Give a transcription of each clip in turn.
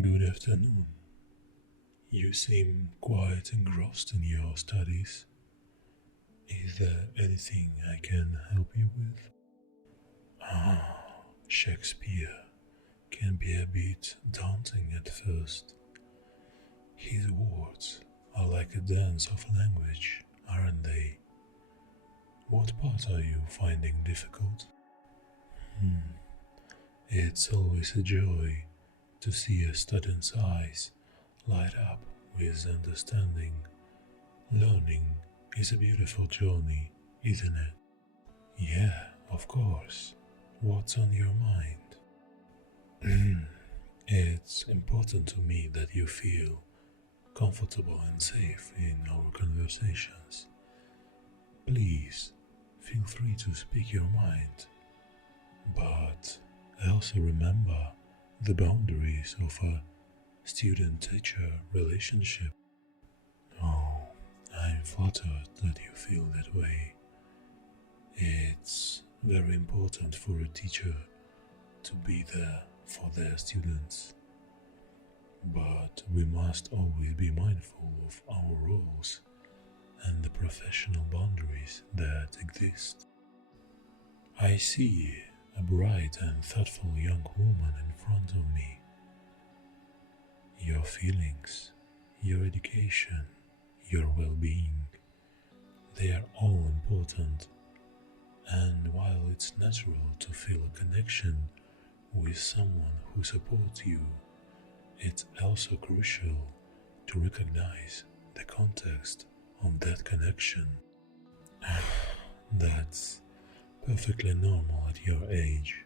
Good afternoon. You seem quite engrossed in your studies. Is there anything I can help you with? Shakespeare can be a bit daunting at first. His words are like a dance of language, aren't they? What part are you finding difficult? It's always a joy to see a student's eyes light up with understanding. Learning is a beautiful journey, isn't it? Yeah, of course. What's on your mind? It's important to me that you feel comfortable and safe in our conversations. Please feel free to speak your mind, but also remember the boundaries of a student teacher relationship. Oh, I'm flattered that you feel that way. It's very important for a teacher to be there for their students. But we must always be mindful of our roles and the professional boundaries that exist. I see a bright and thoughtful young woman in front of me. Your feelings, your education, your well-being, they are all important. And while it's natural to feel a connection with someone who supports you, it's also crucial to recognize the context of that connection. That's perfectly normal at your age.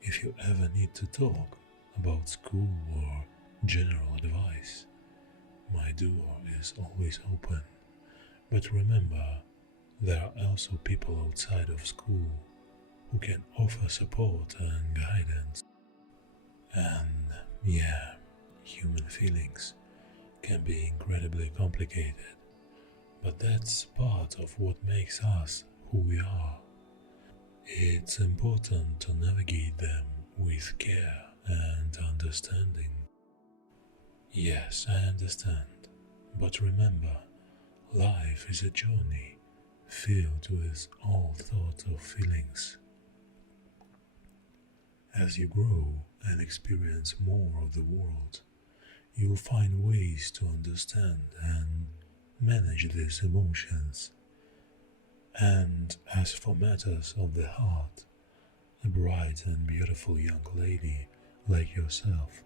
If you ever need to talk about school or general advice, my door is always open. But remember, there are also people outside of school who can offer support and guidance. And yeah, human feelings can be incredibly complicated, but that's part of what makes us who we are. It's important to navigate them with care and understanding. Yes, I understand, but remember, life is a journey filled with all sorts of feelings. As you grow and experience more of the world, you'll find ways to understand and manage these emotions. And as for matters of the heart, a bright and beautiful young lady like yourself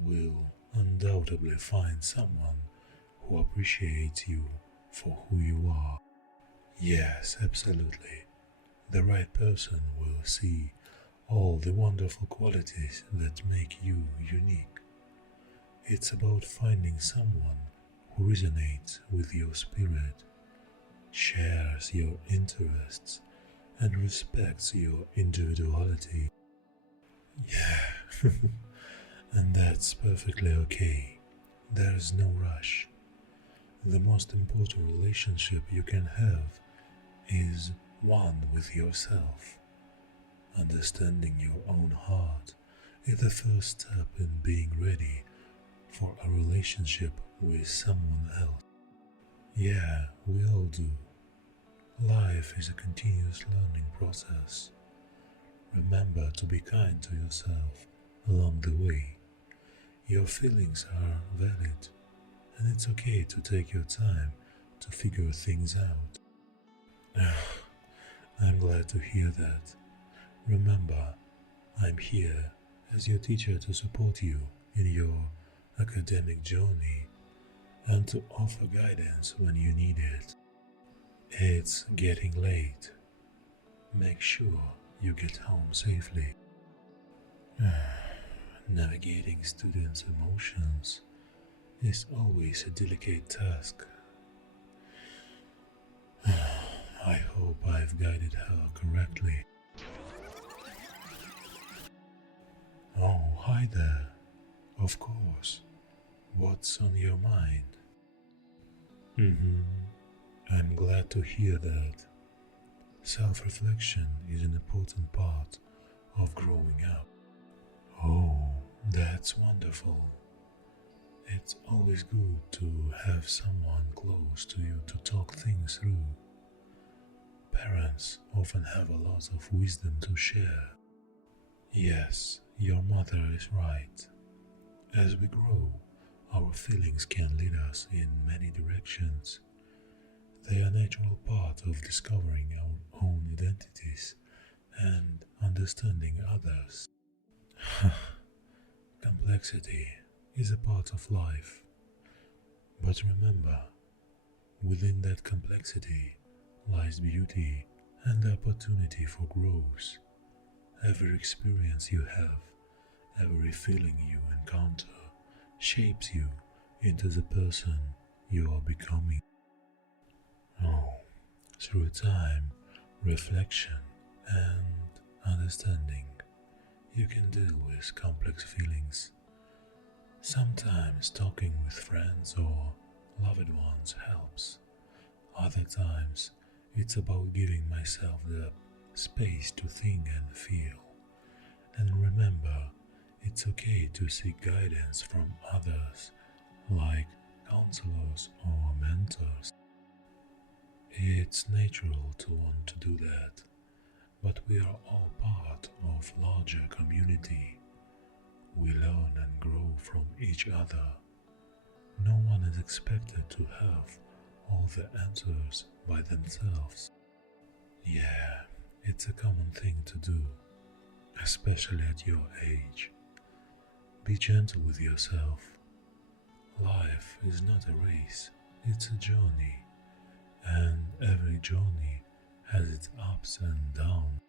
will undoubtedly find someone who appreciates you for who you are. Yes, absolutely. The right person will see all the wonderful qualities that make you unique. It's about finding someone who resonates with your spirit, shares your interests, and respects your individuality. Yeah, and that's perfectly okay. There's no rush. The most important relationship you can have is one with yourself. Understanding your own heart is the first step in being ready for a relationship with someone else. Yeah, we all do. Life is a continuous learning process. Remember to be kind to yourself along the way. Your feelings are valid, and it's okay to take your time to figure things out. I'm glad to hear that. Remember, I'm here as your teacher to support you in your academic journey and to offer guidance when you need it. It's getting late. Make sure you get home safely. Navigating students' emotions is always a delicate task. I hope I've guided her correctly. Oh, hi there. Of course. What's on your mind? I'm glad to hear that. Self reflection is an important part of growing up. Oh, That's wonderful. It's always good to have someone close to you to talk things through. Parents often have a lot of wisdom to share. Yes, your mother is right. As we grow, our feelings can lead us in many directions. They are a natural part of discovering our own identities and understanding others. Complexity is a part of life, but remember, within that complexity lies beauty and the opportunity for growth. Every experience you have, every feeling you encounter, shapes you into the person you are becoming. Oh, through time, reflection, and understanding, you can deal with complex feelings. Sometimes talking with friends or loved ones helps. Other times, it's about giving myself the space to think and feel. And remember, it's okay to seek guidance from others, like counselors or mentors. It's natural to want to do that, but we are all part of larger community. We learn and grow from each other. No one is expected to have all the answers by themselves. Yeah, it's a common thing to do, especially at your age. Be gentle with yourself. Life is not a race, it's a journey, and every journey has its ups and downs.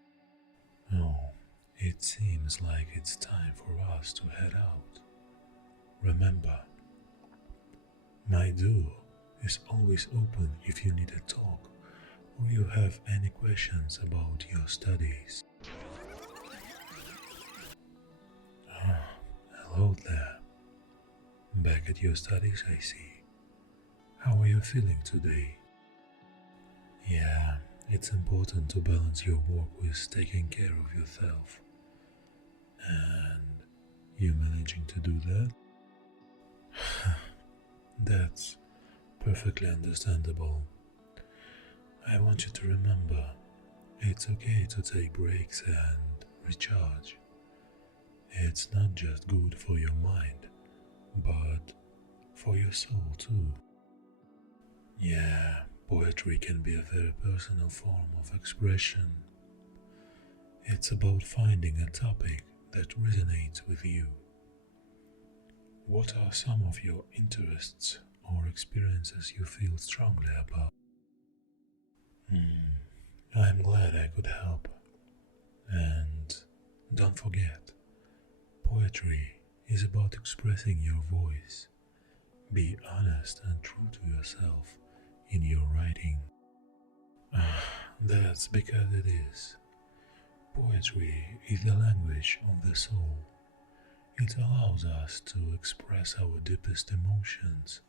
Oh, it seems like it's time for us to head out. Remember, my door is always open if you need a talk or you have any questions about your studies. Ah, hello there. Back at your studies, I see. How are you feeling today? Yeah, it's important to balance your work with taking care of yourself. And you managing to do that? That's perfectly understandable. I want you to remember it's okay to take breaks and recharge. It's not just good for your mind, but for your soul too. Yeah, poetry can be a very personal form of expression. It's about finding a topic that resonates with you. What are some of your interests or experiences you feel strongly about? I'm glad I could help. And don't forget, poetry is about expressing your voice. Be honest and true to yourself in your writing. That's because it is. Poetry is the language of the soul. It allows us to express our deepest emotions,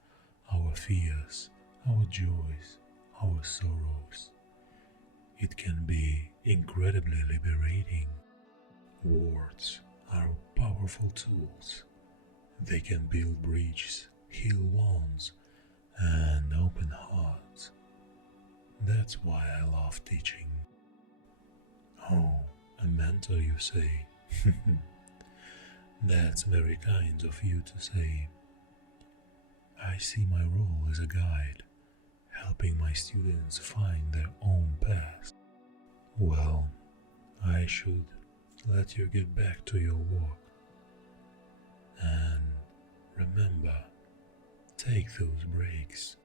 our fears, our joys, our sorrows. It can be incredibly liberating. Words are powerful tools. They can build bridges, heal wounds, and open hearts. That's why I love teaching. Oh, a mentor, you say? That's very kind of you to say. I see my role as a guide, helping my students find their own path. Well, I should let you get back to your work. And remember, take those breaks.